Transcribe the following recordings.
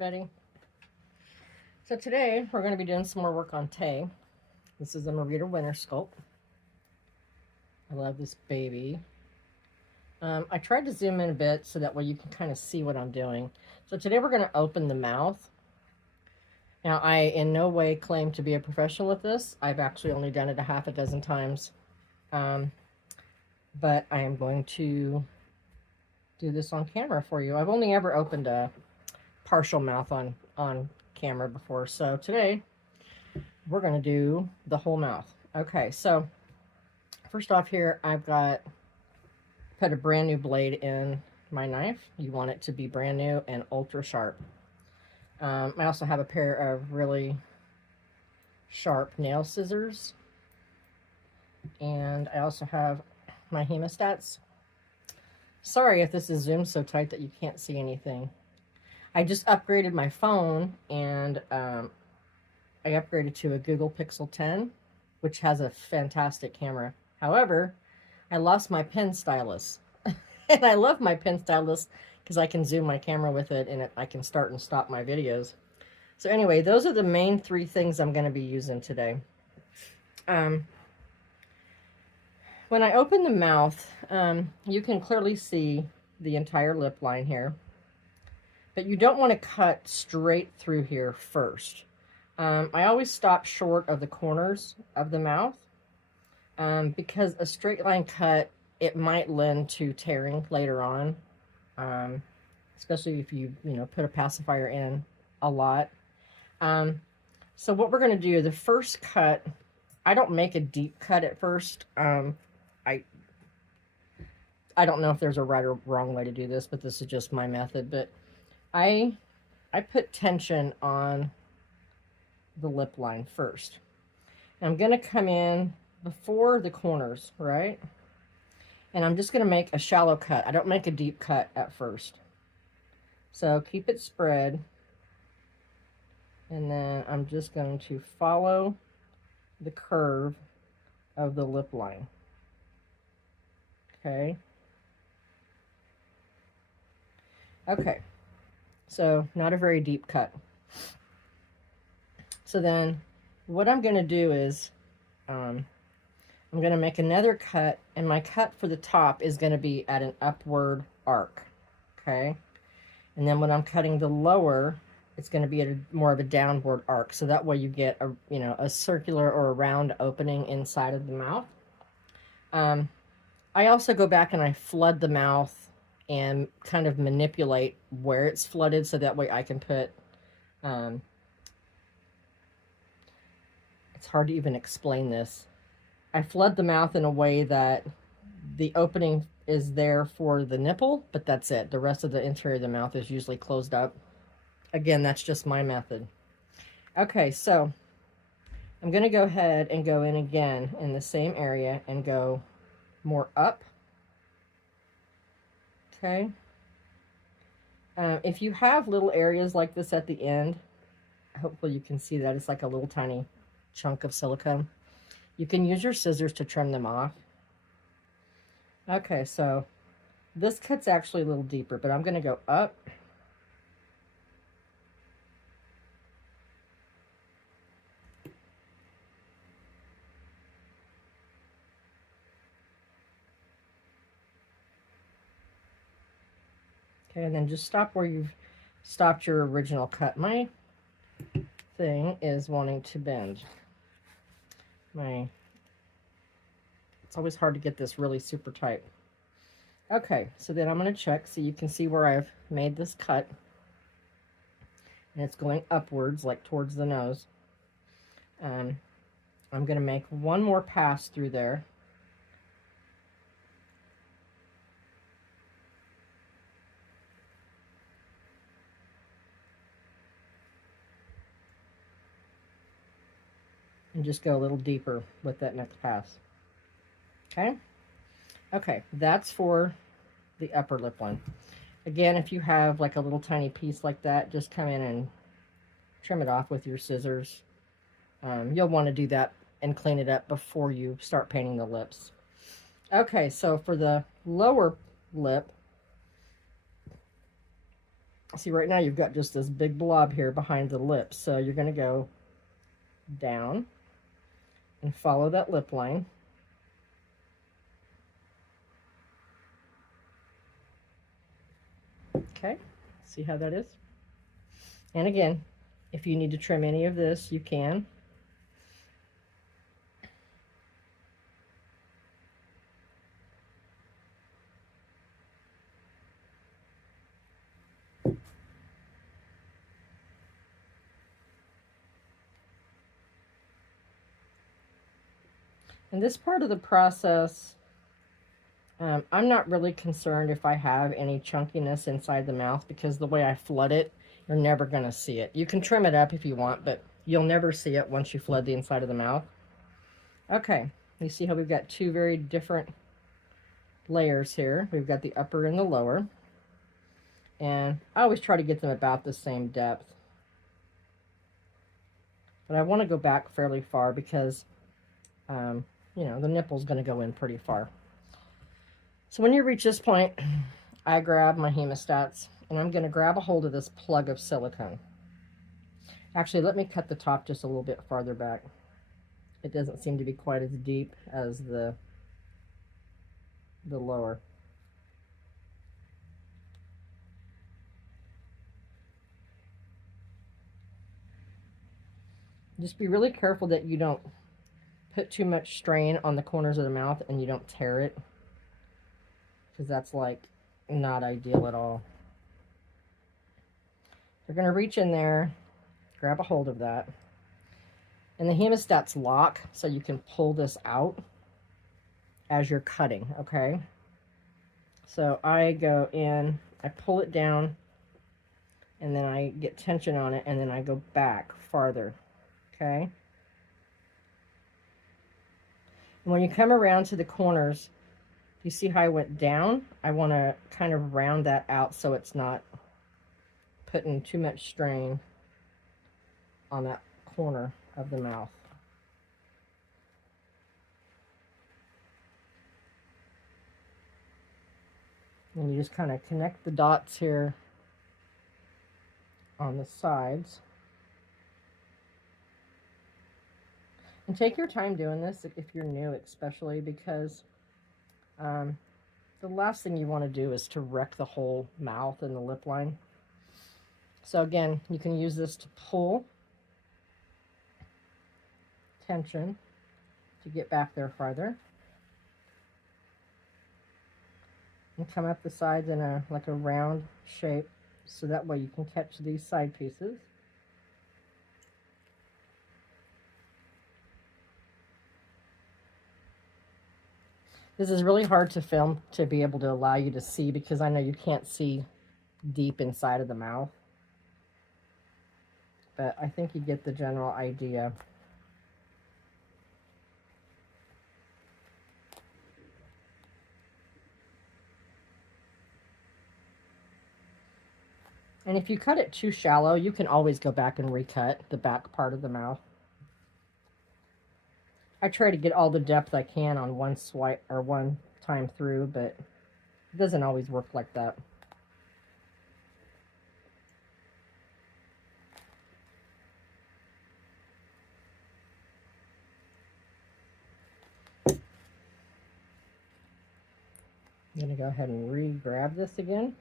everybody. So today we're going to be doing some more work on Tay. This is a Marita Winter sculpt. I love this baby. I tried to zoom in a bit so that way you can kind of see what I'm doing. So today we're going to open the mouth. Now, I in no way claim to be a professional with this. I've actually only done it a half a dozen times. But I am going to do this on camera for you. I've only ever opened a partial mouth on camera before. So today we're going to do the whole mouth. Okay, so first off here, I've put a brand new blade in my knife. You want it to be brand new and ultra sharp. I also have a pair of really sharp nail scissors. And I also have my hemostats. Sorry if this is zoomed so tight that you can't see anything. I just upgraded my phone, and I upgraded to a Google Pixel 10, which has a fantastic camera. However, I lost my pen stylus. And I love my pen stylus because I can zoom my camera with it, and I can start and stop my videos. So anyway, those are the main three things I'm going to be using today. When I open the mouth, you can clearly see the entire lip line here. But you don't want to cut straight through here first. I always stop short of the corners of the mouth because a straight line cut, it might lend to tearing later on, especially if you put a pacifier in a lot. So what we're going to do, the first cut, I don't make a deep cut at first. I don't know if there's a right or wrong way to do this, but this is just my method. But I put tension on the lip line first. And I'm going to come in before the corners, right? And I'm just going to make a shallow cut. I don't make a deep cut at first. So keep it spread. And then I'm just going to follow the curve of the lip line. Okay. Okay. So not a very deep cut. So then what I'm going to do is I'm going to make another cut, and my cut for the top is going to be at an upward arc. Okay. And then when I'm cutting the lower, it's going to be at more of a downward arc. So that way you get a circular or a round opening inside of the mouth. I also go back and I flood the mouth and kind of manipulate where it's flooded so that way I can put, it's hard to even explain this. I flood the mouth in a way that the opening is there for the nipple, but that's it. The rest of the interior of the mouth is usually closed up. Again, that's just my method. Okay, so I'm going to go ahead and go in again in the same area and go more up. Okay. If you have little areas like this at the end, hopefully you can see that it's like a little tiny chunk of silicone. You can use your scissors to trim them off. Okay, so this cut's actually a little deeper, but I'm going to go up. Okay, and then just stop where you've stopped your original cut. My thing is wanting to bend. It's always hard to get this really super tight. Okay, so then I'm going to check so you can see where I've made this cut. And it's going upwards, like towards the nose. I'm going to make one more pass through there. And just go a little deeper with that next pass. Okay? Okay, that's for the upper lip line. Again, if you have like a little tiny piece like that, just come in and trim it off with your scissors. You'll want to do that and clean it up before you start painting the lips. Okay, so for the lower lip, See, right now you've got just this big blob here behind the lips. So you're going to go down and follow that lip line. Okay, see how that is? And again, if you need to trim any of this, you can. And this part of the process, I'm not really concerned if I have any chunkiness inside the mouth, because the way I flood it, you're never going to see it. You can trim it up if you want, but you'll never see it once you flood the inside of the mouth. Okay, you see how we've got two very different layers here. We've got the upper and the lower. And I always try to get them about the same depth. But I want to go back fairly far because, you know, the nipple's going to go in pretty far. So when you reach this point, I grab my hemostats and I'm going to grab a hold of this plug of silicone. Actually, let me cut the top just a little bit farther back. It doesn't seem to be quite as deep as the lower. Just be really careful that you don't put too much strain on the corners of the mouth and you don't tear it, because that's like not ideal at all. You're going to reach in there, grab a hold of that, and the hemostats lock so you can pull this out as you're cutting, okay? So I go in, I pull it down, and then I get tension on it, and then I go back farther, okay? And when you come around to the corners, you see how I went down? I want to kind of round that out so it's not putting too much strain on that corner of the mouth. And you just kind of connect the dots here on the sides. And take your time doing this if you're new, especially because the last thing you want to do is to wreck the whole mouth and the lip line. So again, you can use this to pull tension to get back there farther. And come up the sides in a like a round shape, so that way you can catch these side pieces. This is really hard to film to be able to allow you to see, because I know you can't see deep inside of the mouth. But I think you get the general idea. And if you cut it too shallow, you can always go back and recut the back part of the mouth. I try to get all the depth I can on one swipe or one time through, but it doesn't always work like that. I'm going to go ahead and re-grab this again.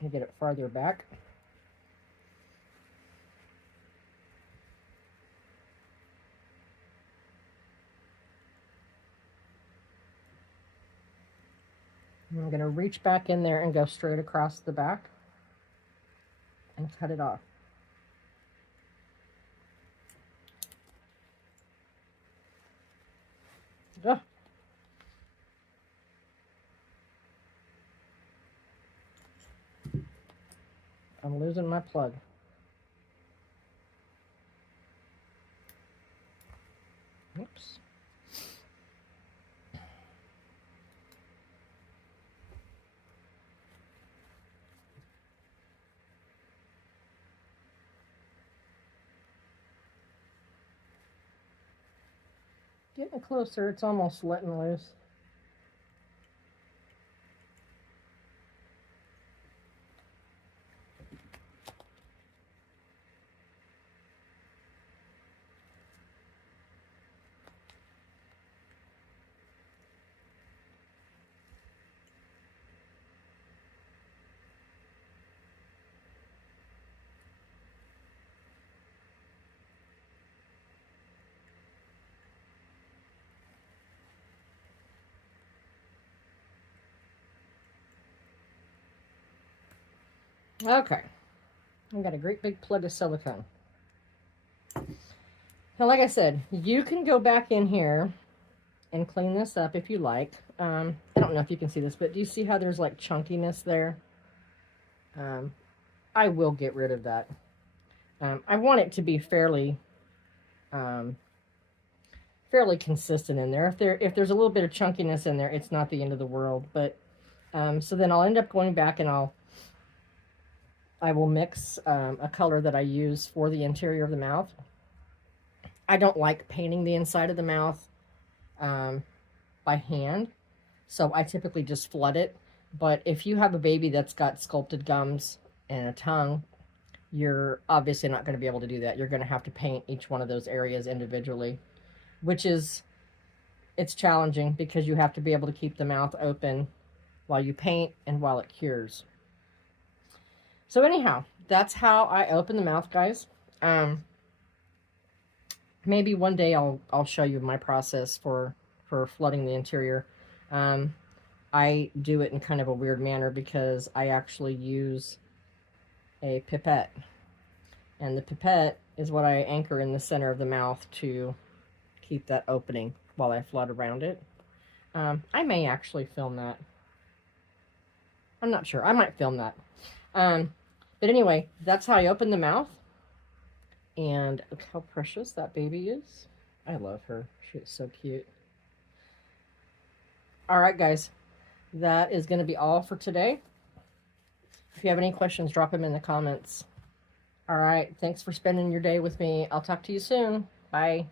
And get it farther back. And I'm going to reach back in there and go straight across the back and cut it off. Ugh. I'm losing my plug. Oops. Getting closer, it's almost letting loose. Okay. I've got a great big plug of silicone. Now, like I said, you can go back in here and clean this up if you like. I don't know if you can see this, but do you see how there's like chunkiness there? I will get rid of that. I want it to be fairly fairly consistent in there. If there's a little bit of chunkiness in there, it's not the end of the world. But so then I'll end up going back and I will mix a color that I use for the interior of the mouth. I don't like painting the inside of the mouth by hand, so I typically just flood it. But if you have a baby that's got sculpted gums and a tongue, you're obviously not going to be able to do that. You're going to have to paint each one of those areas individually, which is, it's challenging because you have to be able to keep the mouth open while you paint and while it cures. So anyhow, that's how I open the mouth, guys. Maybe one day I'll show you my process for flooding the interior. I do it in kind of a weird manner because I actually use a pipette. And the pipette is what I anchor in the center of the mouth to keep that opening while I flood around it. I may actually film that. I'm not sure. I might film that. But anyway, that's how I open the mouth. And look how precious that baby is. I love her. She's so cute. All right, guys. That is going to be all for today. If you have any questions, drop them in the comments. All right. Thanks for spending your day with me. I'll talk to you soon. Bye.